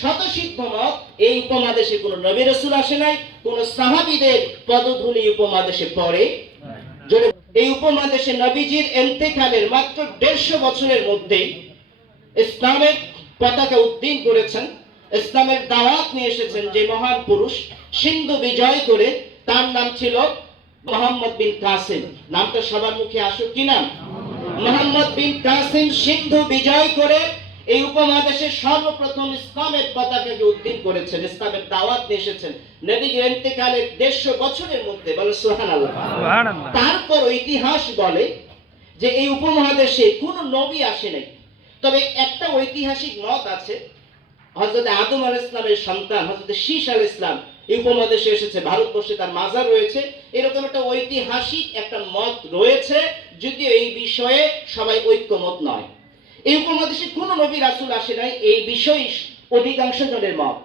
শতসিদ্ধ মত, এই উপমহাদেশে কোন নবী রাসূল আসে নাই, কোন সাহাবীদের পদধূলি উপমহাদেশে পড়ে। এই উপমহাদেশে নবীজির ইন্তেকালের মাত্র 150 বছরের মধ্যেই ইসলামের পতাকা উত্তোলন করেছেন, ইসলামের দাওয়াত নিয়ে এসেছেন যে মহান পুরুষ, সিন্ধু বিজয় করে। তার নাম ছিল মোহাম্মদ বিন কাসিম। নামটা সবার মুখে আসুক কি নাম? মোহাম্মদ বিন কাসিম সিন্ধু বিজয় করে এই উপমহাদেশে সর্বপ্রথম ইসলামের পতাকাকে উত্তোলন করেছেন, ইসলামের দাওয়াত নিয়ে এসেছেন নবীজির ইন্তেকালের 150 বছরের মধ্যে। বলে সুবহানাল্লাহ। তারপর ইতিহাস বলে যে এই উপমহাদেশে কোন নবী আসে নাই, তবে একটা ঐতিহাসিক মত আছে, হযরত আদম আলাইহিস সালামের সন্তান হযরত শীশ আলাইহিস সালাম এই উপমহাদেশে এসেছে, ভারতবর্ষে তার মাজার রয়েছে, এরকম একটা ঐতিহাসিক একটা মত রয়েছে, যদিও এই বিষয়ে সবাই ঐক্যমত নয়। এই উপমহাদেশে কোন নবী রাসূল আসে নাই, এই বিষয়ে অধিকাংশ জনের মত।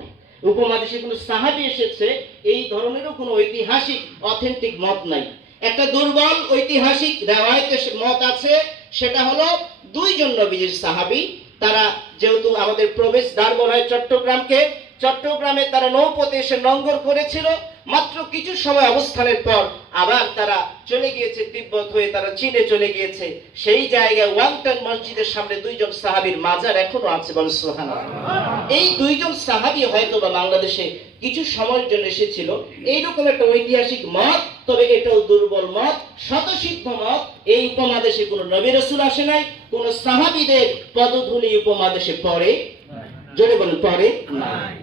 উপমহাদেশে কোন সাহাবী এসেছে, এই ধরনেরও কোন ঐতিহাসিক অথেন্টিক মত নাই। একটা দুর্বল ঐতিহাসিক রিওয়ায়াতের মত আছে, সেটা হলো 2 জন নবীর সাহাবী। তারা যেহেতু আমাদের প্রবেশদ্বার বলা হয় চট্টগ্রামকে, চট্টগ্রামে তারা নৌপথে এসে লঙ্গর করেছিল, মাত্র কিছু সময় অবস্থানের পর আবার তারা চলে গিয়েছে তিব্বত হয়ে, তারা চীনে চলে গিয়েছে। সেই জায়গায় ওয়াংটন মসজিদের সামনে 2 জন সাহাবীর মাজার এখনো আছে। বলে সুবহানাল্লাহ। এই 2 জন সাহাবী হয়তো বা বাংলাদেশে কিছু সময়ের জন্য এসেছিল, এইরকম একটা ঐতিহাসিক মত, তবে এটাও দুর্বল মত, শতসিদ্ধ মত। এই উপমহাদেশে কোন নবী রাসূল আসে নাই, কোন সাহাবীদের পদধূলি উপমহাদেশে পড়ে। জোরে বলেন পড়ে নাই।